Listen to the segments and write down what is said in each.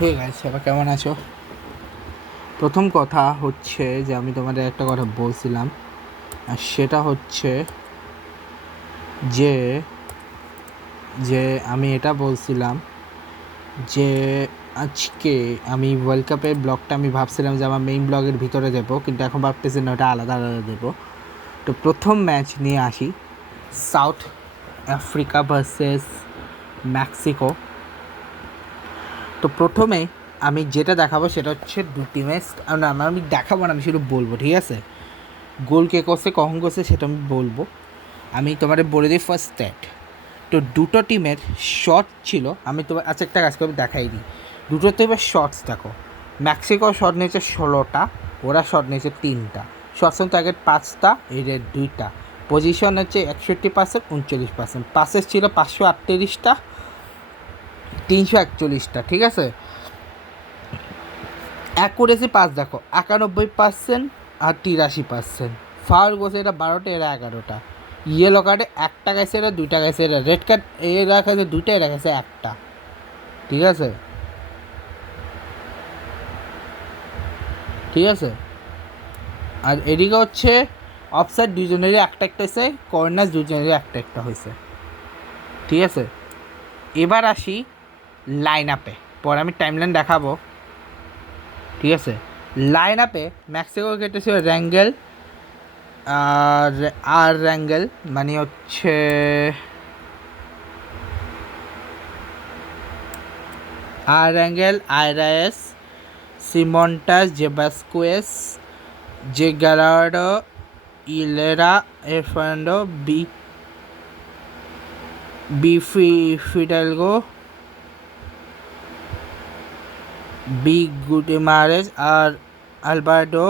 Hey guys, সবাই কেমন আছো? প্রথম কথা হচ্ছে যে আমি তোমাদের একটা কথা বলছিলাম, আর সেটা হচ্ছে যে যে আমি এটা বলছিলাম যে আজকে আমি ওয়ার্ল্ড কাপের ব্লগটা আমি ভাবছিলাম যে আমার মেইন ব্লগের ভিতরে দেবো, কিন্তু এখন ভাবতেছি না, ওটা আলাদা আলাদা দেবো। তো প্রথম ম্যাচ নিয়ে আসি, সাউথ আফ্রিকা ভার্সেস মেক্সিকো। তো প্রথমে আমি যেটা দেখাবো সেটা হচ্ছে দুটি ম্যাচ। না, আমি দেখাবো না, আমি শুধু বলবো, ঠিক আছে? গোল কে করছে, কখন করছে সেটা আমি বলবো। আমি তোমাদের বলে দিই ফার্স্ট স্ট্যাট। তো দুটো টিমের শট ছিল, আমি তোমার আচ্ছা একটা কাজ করে দেখাই দিই। দুটো টিমের শটস দেখো, মেক্সিকো শট নিয়েছে 16টা, ওরা শট নিয়েছে 3টা। শটস টার্গেট 5টা, এদের 2টা। পজিশন হচ্ছে 61%, 39%। পাসেস ছিল 538টা, 341টা, ঠিক আছে? অ্যাকুরেসি পাস দেখো 91% আর 83%। ফাউল বসে এটা 12টা, এরা 11টা। ইয়েলো কার্ডে 1টা গেছে, এরা 2টা গেছে। এরা রেড কার্ড এরা গেছে 2টা, এরা গেছে 1টা, ঠিক আছে? ঠিক আছে। আর এদিকে হচ্ছে অফসাইড দুজনেরই একটা একটা হয়েছে, কর্নার দুজনেরই একটা একটা হয়েছে, ঠিক আছে? এবার আসি লাইন আপে, পরে আমি টাইমলাইন দেখাবো, ঠিক আছে? লাইন আপে মেক্সিকো কেটেছিল র্যাঙ্গেল, আর আর র্যাঙ্গেল মানে হচ্ছে R Rangel, I Reyes, C Montes, J Vasquez, J Gerardo, E Lira, এফান্ডো, Fidalgo, B Gutierrez, R Alberto,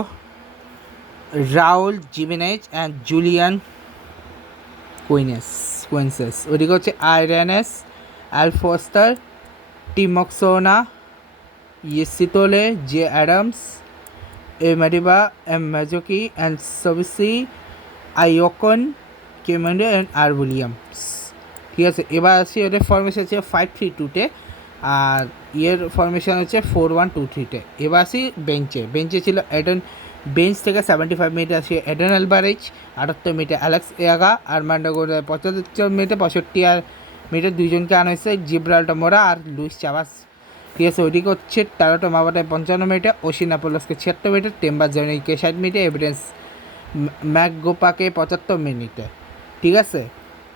Raul Jimenez and Julian Quinones. ওদিকে হচ্ছে আইরেনেস, অ্যালফোস্টার, টিমক্সোনা, ইয়েসিতোলে, J Adams, A Mariba, M Mazzocchi and সবিসি, আইওকন, কেমেন্ডো অ্যান্ড আর উইলিয়ামস, ঠিক আছে? এবার আসি ওদের ফরমেশন হচ্ছে 5-3-2-তে, আর ইয়ের ফরমেশন হচ্ছে 4-1-2-3-তে। এবার আসি বেঞ্চে ছিল এডেন। বেঞ্চ থেকে 75 মিনিটে আসি এডেন অ্যালভারেজ, 78 মিনিটে অ্যালেক্স এগা, আর্মান্ডো গোডা 75 মিনিটে, 65 আর মিনিটে দুইজনকে আনা হয়েছে, জিব্রাল্টো মোরা আর লুইস চাবাস, ঠিক আছে? ওইদিকে হচ্ছে টারোটো মাবাটায় 55 মিনিটে, ওশিনাপোলসকে 76 মিনিটে, টেম্বা জার্নিকে 60 মিনিটে, এভিডেন্স ম্যাকগোপাকে 75 মিনিটে, ঠিক আছে?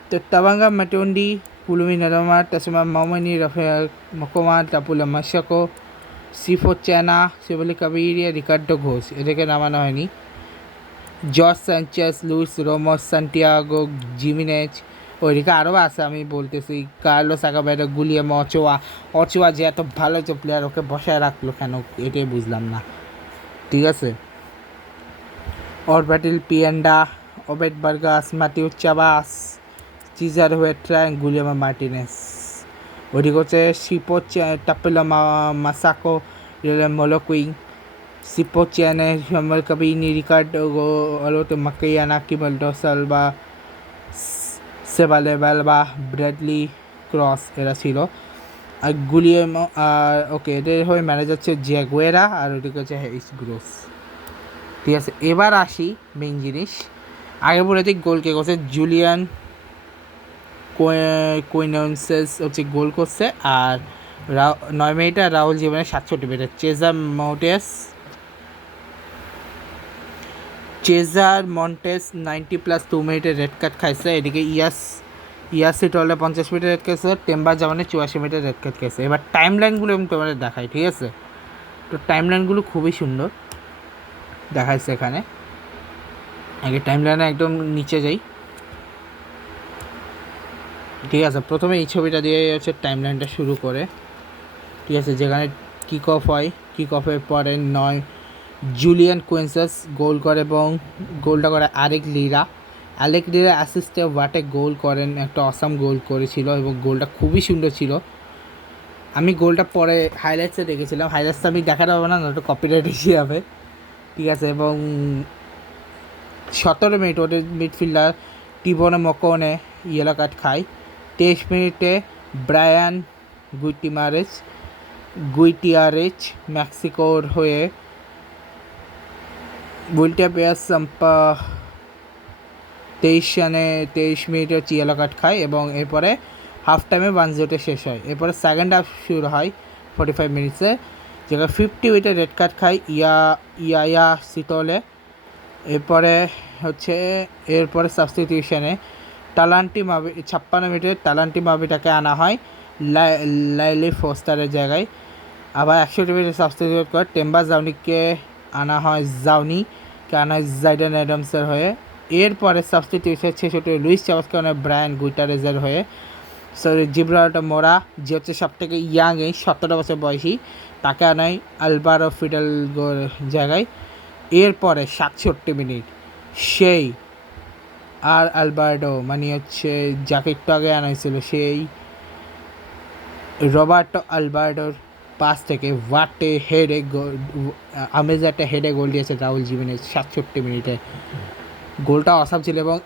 তো তাবাঙ্গা মাটন্ডি, পুলুমি নাদমা, তাসুমা মামনি, রাফেল মকমা, টাপুলা মাসাকো, সিফো চ্যানা, শিবলি কাবিরিয়া, রিকার্ডো ঘোষ, এদেরকে নামানো হয়নি। জর্জ সানচেস, লুইস রোমোস, সান্টিয়াগো জিমিনেজ, ওইদিকে আরও আছে, আমি বলতেছি কার্লোস আকাবেরা, গুলিয়াম অচোয়া যে এত ভালো যে প্লেয়ার, ওকে বসায় রাখলো কেন, এটাই বুঝলাম না, ঠিক আছে? অরবাটিল পিয়েন্ডা, ওবেট বার্গাস, মাটিউ চাবাস, চিজার হুয়েট্রা, গুলিয়ামা মার্টিনেস। ওদিকে হচ্ছে সিপো টাপেলো মাসাকো, মলোকুইং, সিপো চ্যানে, সামাল কাবিনি, রিকার্ডো অলোতে মাকেয়ানা, কিমালডো সালবা, সেবালে বেলবা, ব্র্যাডলি ক্রস, এরা ছিল। আর গুলিয়ামো, আর ওকে, এদের হয়ে ম্যানেজার হচ্ছে জ্যাগুয়েরা, আর ওদিকে হচ্ছে হেইস গ্রোস, ঠিক আছে? এবার আসি মেইন জিনিস। আগে বলে দিই গোল কে করছে, জুলিয়ান কুইনসেস হচ্ছে গোল করছে, আর 9 মিনিটে, রাহুল জীবনে 67 মিনিটে। চেজার মন্টেস 90+, 2 মিনিটে রেড কার্ড খাইছে। এদিকে ইয়াসি টলে 50 মিনিটে রেড খাইছে, টেম্বার জামানে 84 মিনিটে রেড কার্ড খাইছে। এবার টাইম লাইনগুলো আমি তোমাদের দেখাই, ঠিক আছে? তো টাইম লাইনগুলো খুবই সুন্দর দেখাইছে এখানে। আগে টাইম লাইনে একদম নিচে যাই, ঠিক আছে? প্রথমে এই ছবিটা দিয়ে হচ্ছে টাইম লাইনটা শুরু করে, ঠিক আছে? যেখানে কিক অফ হয়, কিক অফের পরে জুলিয়ান কুইন্সেস গোল করে, এবং গোলটা করে আলেক লিরা অ্যাসিস্টে ওয়াটে গোল করেন, একটা অসাম গোল করেছিল, এবং গোলটা খুবই সুন্দর ছিল। আমি গোলটা পরে হাইলাইটসে দেখেছিলাম, হাইলাইটসটা আমি দেখাতে পারবো না, নয়তো কপিরাইট এসে যাবে, ঠিক আছে? এবং 17 মিনিট ওদের মিডফিল্ডার টিবনে মকনে ইয়েলো কার্ড খায়। 23 মিনিটে ব্রায়ান গুটিমারেজ গুইটিয়ারেজ মেক্সিকোর হয়ে বুলটেপিয়াস 23 মিনিটে হচ্ছে ইয়েলো কার্ড খায় এবং এরপরে হাফ টাইমে 1-0 শেষ হয়। এরপরে সেকেন্ড হাফ শুরু হয় 45 মিনিটসে, যেখানে 50 রেড কার্ড খায় ইয়ায়া সিতোলে। এরপরে সাবস্টিটিউশনে টালান্টি মাবি 56 মিনিটে টালান্টি মাবিটাকে আনা হয় লাইলি ফোস্টারের জায়গায়। আবার 61 মিনিটে সাবস্টিটিউট করে টেম্বা জাউনিকে আনা হয় জাইডেন অ্যাডামসের হয়ে। এরপরে সাবস্টিটিউশন 66 লুইস চাবাসকে ব্রায়ান গুইটারেজের হয়ে। জিব্রাল্টার মোরা যে হচ্ছে সব থেকে ইয়াং, 17 বছর বয়সী, তাকে আনায় আলভারো ফিডেলগোর জায়গায়। এরপরে 67 মিনিট সেই আলবার্টো মানে হচ্ছে যাকে একটু আগে আনা হয়েছিল সেই রবার্টো আলবার্টোর পাস থেকে একটা হেডে গোল দিয়েছে রাহুল জিমেনেজ 67 মিনিটে। গোলটা অসাম ছিল এবং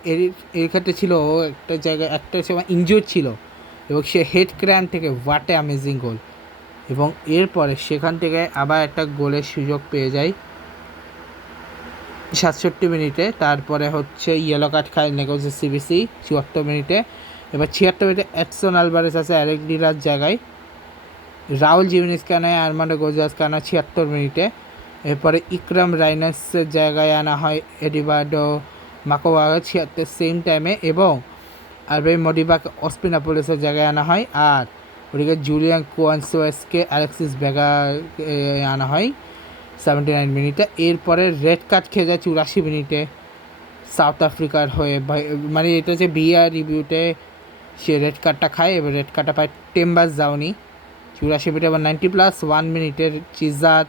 এর ক্ষেত্রে ছিল একটা জায়গায় একটা সময় ইনজুর্ড ছিল এবং সে হেড ক্র্যান থেকে অ্যামেজিং গোল। এবং এরপরে সেখান থেকে আবার একটা গোলের সুযোগ পেয়ে যায় 67 মিনিটে। তারপরে হচ্ছে ইয়েলো কার্ড খায় নেগোজে সিবিসি 74 মিনিটে। এবার 76 মিনিটে এডসন আলভারেজ আছে অ্যালেগ্রিরার জায়গায়, রাহুল জিমেনেজকে আনায় আর্মান্ডো গোজাসকে আনা 76 মিনিটে। এরপরে ইকরাম রাইনাসের জায়গায় আনা হয় এডিবার্ডো মাকোভাকে 76 সেম টাইমে এবং আলবেই মডিবাকে অস্পিনাপোলিসের জায়গায় আনা হয়। আর ওদিকে জুলিয়ান কোয়ানসোয়েসকে অ্যালেক্সিস ভেগা আনা হয় 79 মিনিটে। এরপরে রেড কার্ড খেয়ে যায় 84 মিনিটে সাউথ আফ্রিকার হয়ে, মানে এটা হচ্ছে বিআর রিভিউতে সে রেড কার্ডটা খায় এবং রেড কার্ডটা পায় টেম্বাস জাউনি 84 মিনিটে। এবং 90+1 মিনিটের চিজার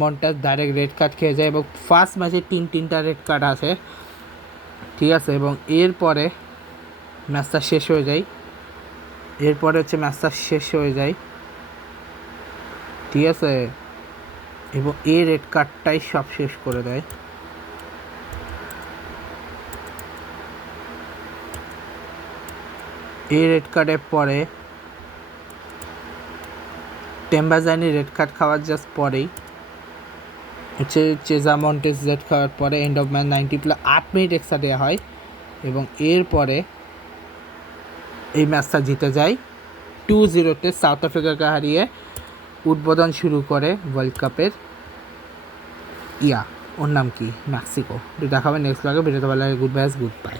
মন্টাস ডাইরেক্ট রেড কার্ড খেয়ে যায় এবং ফার্স্ট ম্যাচে তিনটা রেড কার্ড আছে, ঠিক আছে। এবং এরপরে ম্যাচটা শেষ হয়ে যায়, ঠিক আছে। এবং এই রেড কার্ডটাই সব শেষ করে দেয়। এই রেড কার্ডের পরে টেম্বাজানি রেড কার্ড খাওয়ার জাস্ট পরেই হচ্ছে চেজা মন্টেস রেড খাওয়ার পরে end of match 90+8 minute extra দেওয়া হয় এবং এরপরে এই ম্যাচটা জিতে যায় 2-0-তে সাউথ আফ্রিকাকে হারিয়ে উদ্বোধন শুরু করে ওয়ার্ল্ড কাপের। ওর নাম কি মেক্সিকো। দেখাবে নেক্সট লাগে, ভিডিওতে ভালো লাগে। Good bye.